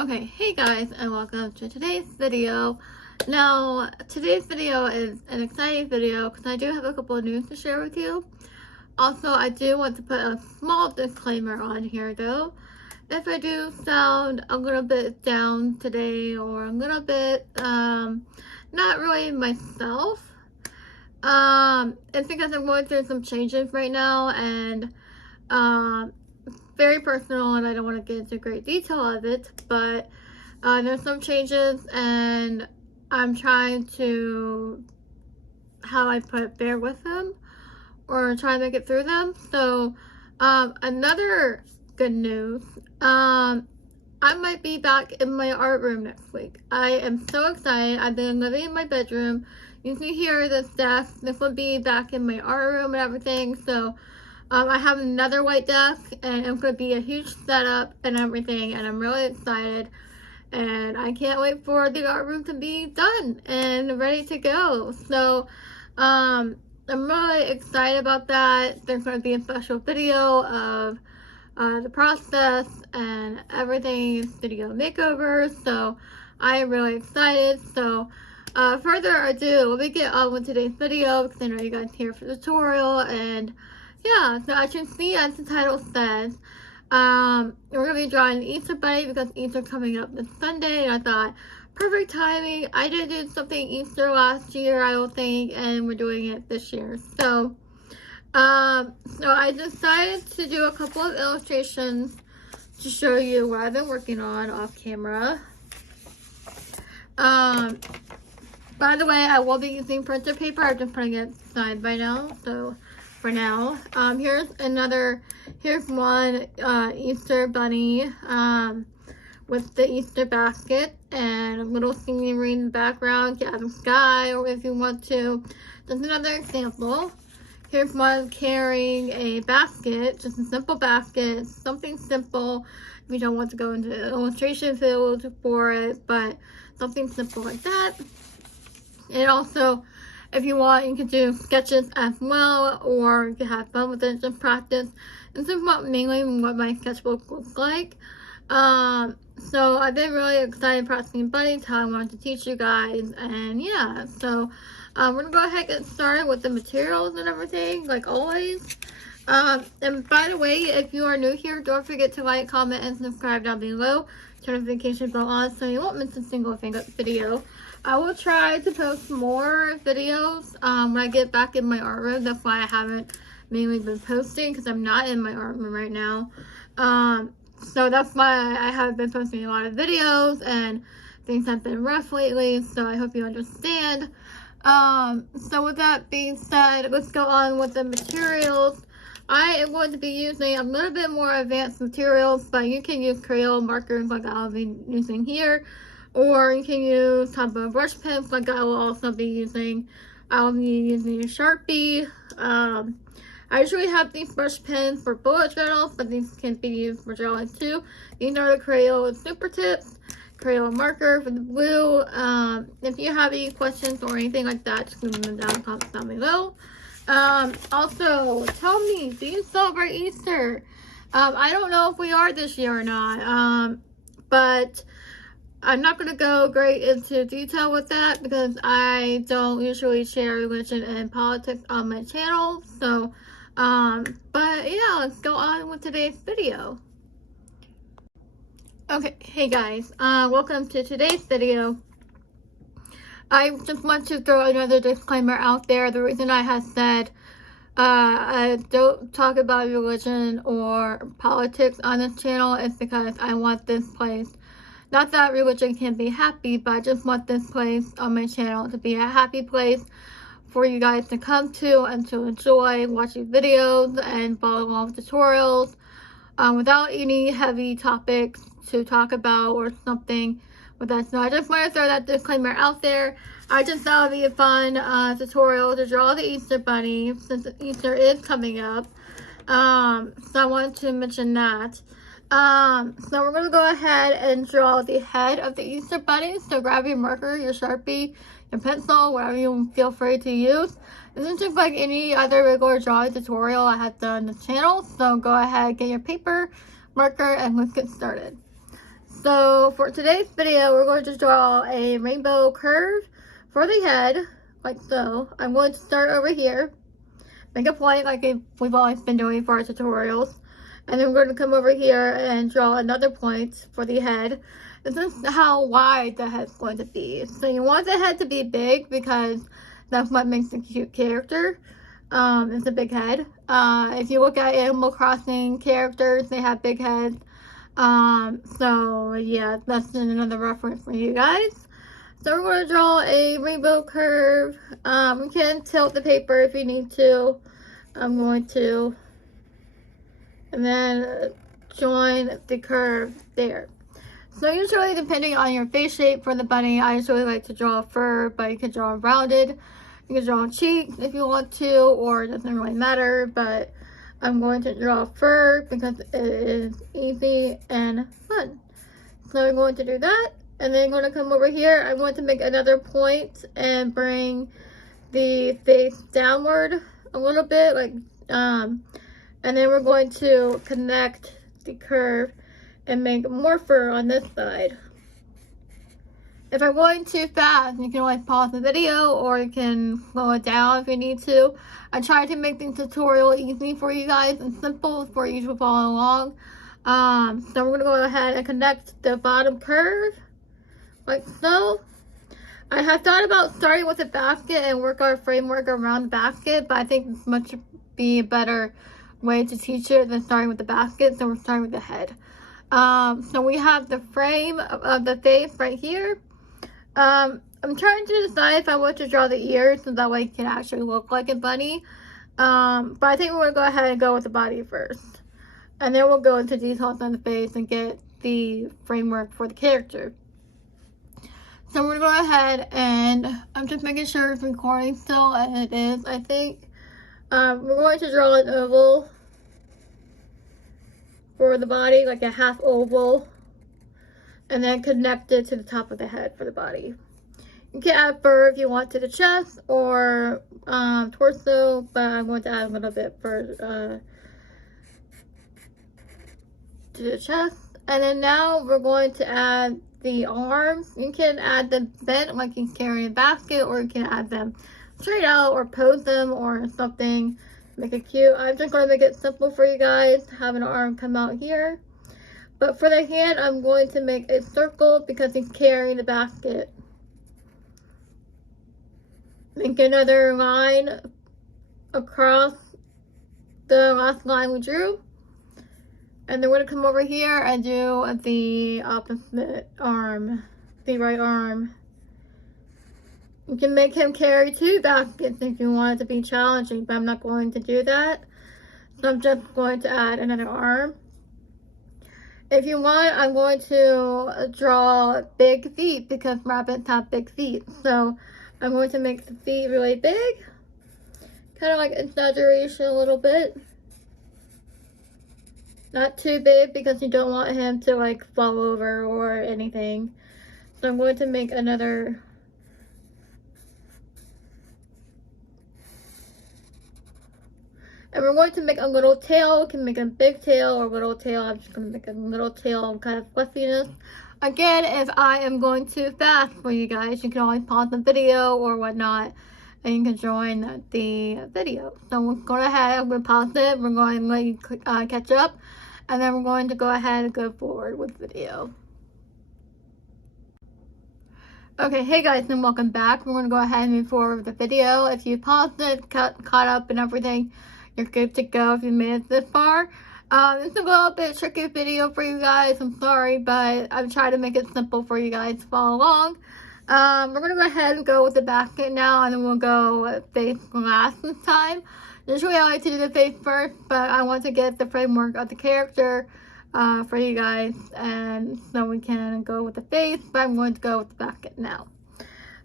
Okay, hey guys, and welcome to today's video. Now, today's video is an exciting video because I do have a couple of news to share with you. Also, I do want to put a small disclaimer on here though. If I do sound a little bit down today or a little bit not really myself, it's because I'm going through some changes right now and very personal, and I don't want to get into great detail of it, but there's some changes and I'm trying to, how I put it, bear with them or try to make it through them. So another good news, I might be back in my art room next week. I am so excited. I've been living in my bedroom. You can hear this desk. This will be back in my art room and everything. So I have another white desk and it's going to be a huge setup and everything, and I'm really excited and I can't wait for the art room to be done and ready to go. So I'm really excited about that. There's going to be a special video of the process and everything, studio makeover, so I am really excited. So further ado, let me get on with today's video because I know you guys here for the tutorial. And yeah, so as you can see, as the title says, we're going to be drawing an Easter bunny because Easter coming up this Sunday, and I thought, perfect timing. I did do something Easter last year, I don't think, and we're doing it this year. So I decided to do a couple of illustrations to show you what I've been working on off camera. By the way, I will be using printer paper. I'm just putting it aside by now, so for now. Here's one Easter bunny with the Easter basket and a little scenery in the background. You have the sky, or if you want to. There's another example. Here's one carrying a basket, just a simple basket, something simple. If you don't want to go into illustration field for it, but something simple like that. And also, if you want, you can do sketches as well, or you can have fun with it, just practice. This is mainly what my sketchbook looks like. So I've been really excited practicing bunnies, how I wanted to teach you guys, and yeah, so we're gonna go ahead and get started with the materials and everything, like always. And by the way, if you are new here, don't forget to like, comment, and subscribe down below. Turn the notification bell on so you won't miss a single video. I will try to post more videos when I get back in my art room. That's why I haven't mainly been posting, because I'm not in my art room right now. So that's why I haven't been posting a lot of videos, and things have been rough lately, so I hope you understand. So with that being said, let's go on with the materials. I am going to be using a little bit more advanced materials, but you can use Crayola markers like I'll be using here, or you can use Tombow brush pens like I will also be using. I'll be using a Sharpie. I usually have these brush pens for bullet journals, but these can be used for drawing too. These are the Crayola Super Tips, Crayola marker for the blue. If you have any questions or anything like that, just leave them down in the comments down below. Also, tell me, do you celebrate Easter? I don't know if we are this year or not, but I'm not going to go great into detail with that because I don't usually share religion and politics on my channel. So, but yeah, let's go on with today's video. Okay, hey guys, welcome to today's video. I just want to throw another disclaimer out there. The reason I have said I don't talk about religion or politics on this channel is because I want this place, not that religion can be happy, but I just want this place on my channel to be a happy place for you guys to come to and to enjoy watching videos and follow along with tutorials without any heavy topics to talk about or something with that. So I just want to throw that disclaimer out there. I just thought it would be a fun tutorial to draw the Easter bunny since Easter is coming up. So I wanted to mention that. So we're going to go ahead and draw the head of the Easter bunny. So grab your marker, your Sharpie, your pencil, whatever you feel free to use. This is just like any other regular drawing tutorial I have done on the channel. So go ahead, get your paper, marker, and let's get started. So for today's video, we're going to draw a rainbow curve for the head, like so. I'm going to start over here, make a point like we've always been doing for our tutorials. And then we're going to come over here and draw another point for the head. This is how wide the head's going to be. So you want the head to be big because that's what makes a cute character. It's a big head. If you look at Animal Crossing characters, they have big heads. So yeah, that's another reference for you guys. So we're going to draw a rainbow curve. You can tilt the paper if you need to. I'm going to. And then join the curve there. So usually, depending on your face shape for the bunny, I usually like to draw a fur, but you can draw rounded. You can draw cheeks if you want to, or it doesn't really matter, but I'm going to draw fur because it is easy and fun. So I'm going to do that, and then I'm going to come over here. I'm going to make another point and bring the face downward a little bit, like, and then we're going to connect the curve and make more fur on this side. If I'm going too fast, you can always pause the video or you can slow it down if you need to. I try to make the tutorial easy for you guys and simple for you to follow along. So we're going to go ahead and connect the bottom curve like so. I have thought about starting with a basket and work our framework around the basket, but I think this much be a better way to teach it than starting with the basket. So we're starting with the head. So we have the frame of the face right here. I'm trying to decide if I want to draw the ears so that way it can actually look like a bunny. But I think we're going to go ahead and go with the body first. And then we'll go into details on the face and get the framework for the character. So we're going to go ahead and I'm just making sure it's recording still, and it is, I think. We're going to draw an oval for the body, like a half oval, and then connect it to the top of the head for the body. You can add fur if you want to the chest or torso, but I'm going to add a little bit for to the chest. And then now we're going to add the arms. You can add them bent like you carry a basket, or you can add them straight out or pose them or something. Make it cute. I'm just going to make it simple for you guys. Have an arm come out here. But for the hand, I'm going to make a circle because he's carrying the basket. Make another line across the last line we drew. And then we're going to come over here and do the opposite arm, the right arm. You can make him carry 2 baskets if you want it to be challenging, but I'm not going to do that. So I'm just going to add another arm. If you want, I'm going to draw big feet because rabbits have big feet. So I'm going to make the feet really big. Kind of like exaggeration a little bit. Not too big because you don't want him to like fall over or anything. So I'm going to make another. And we're going to make a little tail. We can make a big tail or a little tail. I'm just going to make a little tail kind of fluffiness. Again, if I am going too fast for you guys, you can always pause the video or whatnot, and you can join the video. So we're going ahead, we're pause it, we're going to let you catch up, and then we're going to go ahead and go forward with the video. Okay, hey guys, and welcome back. We're going to go ahead and move forward with the video. If you paused it, caught up and everything, you're good to go if you made it this far. It's a little bit tricky video for you guys. I'm sorry, but I'm trying to make it simple for you guys to follow along. We're going to go ahead and go with the basket now, and then we'll go face last this time. Usually I like to do the face first, but I want to get the framework of the character for you guys, and so we can go with the face, but I'm going to go with the basket now.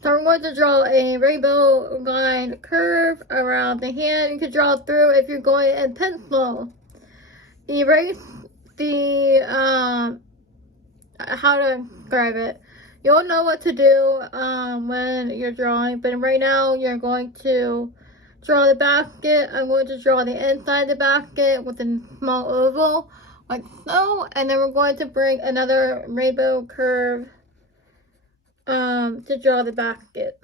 So I'm going to draw a rainbow line curve around the hand. You can draw through if you're going in pencil. Erase the, how to describe it. You'll know what to do when you're drawing, but right now you're going to draw the basket. I'm going to draw the inside of the basket with a small oval like so. And then we're going to bring another rainbow curve to draw the basket.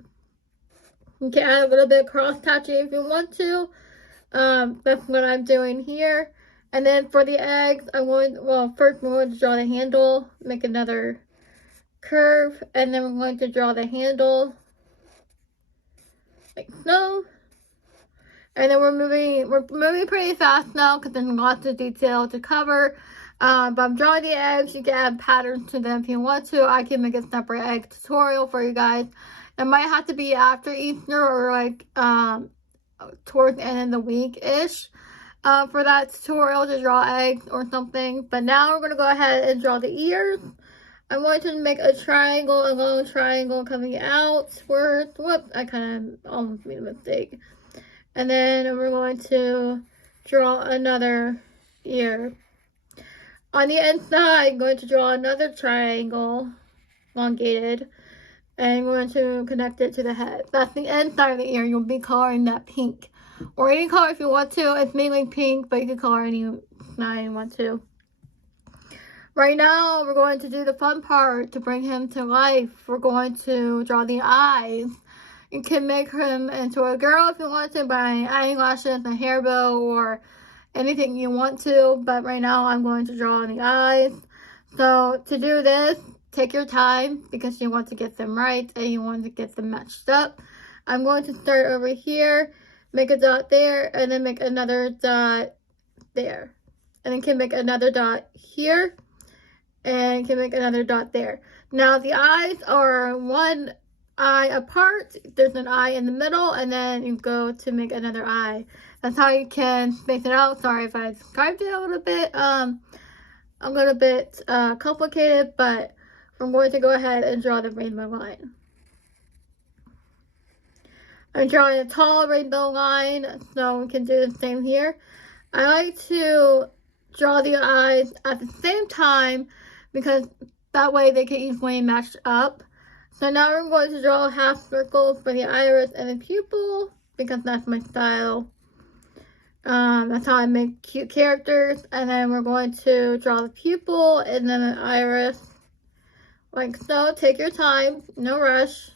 You can add a little bit of cross hatching if you want to. That's what I'm doing here. And then for the eggs, first we're going to draw the handle, make another curve, and then we're going to draw the handle like so. And then we're moving pretty fast now because there's lots of detail to cover. But I'm drawing the eggs. You can add patterns to them if you want to. I can make a separate egg tutorial for you guys. It might have to be after Easter or like towards the end of the week-ish for that tutorial to draw eggs or something. But now we're going to go ahead and draw the ears. I'm going to make a triangle, a long triangle coming outwards. Whoops, I kind of almost made a mistake. And then we're going to draw another ear. On the inside, I'm going to draw another triangle, elongated, and we're going to connect it to the head. That's the inside of the ear. You'll be coloring that pink. Or any color if you want to. It's mainly pink, but you can color any not you want to. Right now, we're going to do the fun part to bring him to life. We're going to draw the eyes. You can make him into a girl if you want to by eyelashes, a hair bow, or anything you want to. But right now, I'm going to draw the eyes. So to do this, take your time because you want to get them right and you want to get them matched up. I'm going to start over here, make a dot there, and then make another dot there. And then can make another dot here, and can make another dot there. Now the eyes are one eye apart. There's an eye in the middle, and then you go to make another eye. That's how you can space it out. Sorry if I described it a little bit complicated, but I'm going to go ahead and draw the rainbow line. I'm drawing a tall rainbow line, so we can do the same here. I like to draw the eyes at the same time because that way they can easily match up. So now we're going to draw a half circle for the iris and the pupil because that's my style. That's how I make cute characters. And then we're going to draw the pupil and then an iris like so. Take your time, no rush.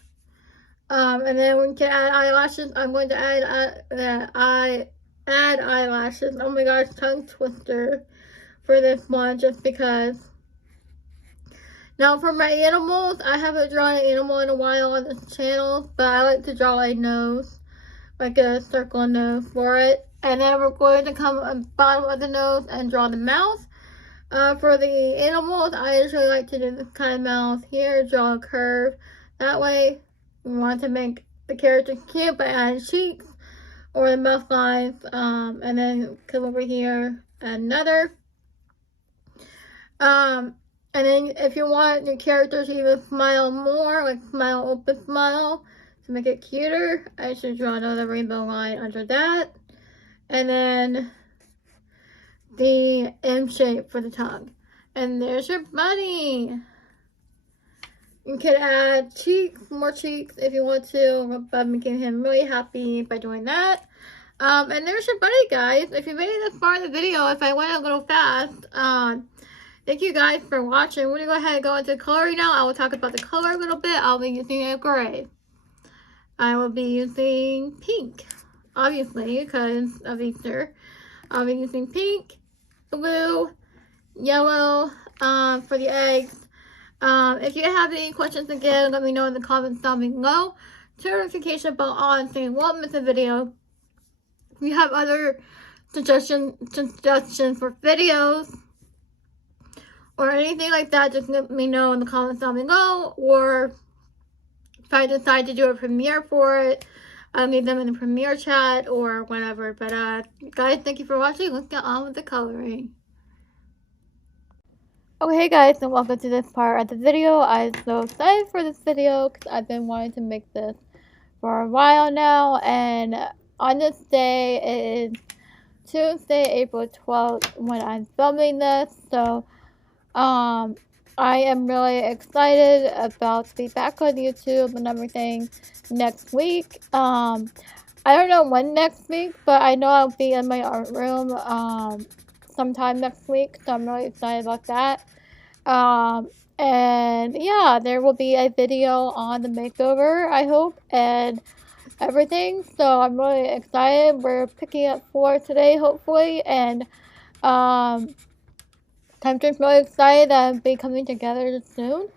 And then we can add eyelashes. I'm going to add eyelashes. Oh my gosh, tongue twister for this one just because. Now for my animals, I haven't drawn an animal in a while on this channel, but I like to draw a nose, like a circle nose for it. And then we're going to come at the bottom of the nose and draw the mouth. For the animals, I usually like to do this kind of mouth here, draw a curve. That way, we want to make the character cute by adding cheeks or the mouth lines. And then come over here, add another. And then if you want your character to even smile more, like smile, open smile, to make it cuter, I should draw another rainbow line under that. And then the M shape for the tongue. And there's your bunny. You can add cheeks, more cheeks if you want to, by making him really happy by doing that. And there's your bunny, guys. If you made it this far in the video, if I went a little fast, thank you guys for watching. We're going to go ahead and go into coloring now. I will talk about the color a little bit. I'll be using a gray. I will be using pink, obviously, because of Easter. I'll be using pink, blue, yellow for the eggs. If you have any questions, again, let me know in the comments down below. Turn the notification bell on so you won't miss a video. If you have other suggestions for videos or anything like that, just let me know in the comments down below. Or if I decide to do a premiere for it, I'll leave them in the premiere chat or whatever. But guys, thank you for watching. Let's get on with the coloring. Okay guys, and welcome to this part of the video. I'm so excited for this video because I've been wanting to make this for a while now. And on this day, it is Tuesday, April 12th when I'm filming this. So I am really excited about to be back on YouTube and everything next week. I don't know when next week, but I know I'll be in my art room sometime next week, so I'm really excited about that. And yeah, there will be a video on the makeover, I hope, and everything. So I'm really excited. We're picking up 4 today, hopefully, and I'm just really excited that I'll be coming together soon.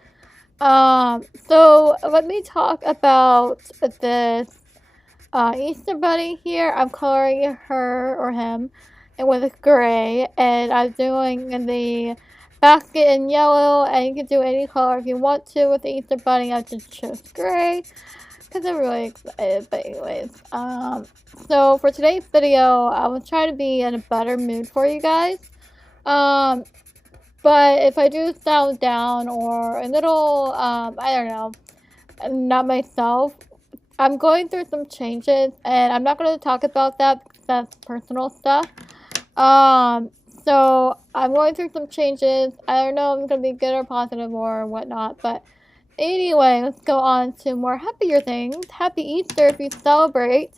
So let me talk about this Easter Bunny here. I'm coloring her or him and with gray, and I'm doing the basket in yellow, and you can do any color if you want to with the Easter Bunny. I just chose gray because I'm really excited. But anyways, so for today's video, I will try to be in a better mood for you guys. But if I do sound down or a little, I don't know, not myself, I'm going through some changes, and I'm not going to talk about that because that's personal stuff. So I'm going through some changes. I don't know if it's going to be good or positive or whatnot, but anyway, let's go on to more happier things. Happy Easter if you celebrate.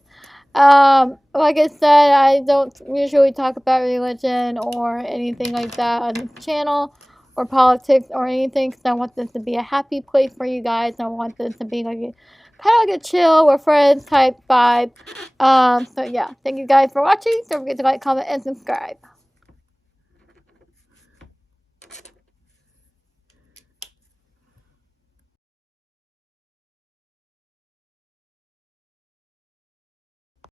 Like I said, I don't usually talk about religion or anything like that on this channel, or politics or anything, because I want this to be a happy place for you guys. I want this to be like kind of like a chill with friends type vibe. So yeah, thank you guys for watching. Don't forget to like, comment, and subscribe.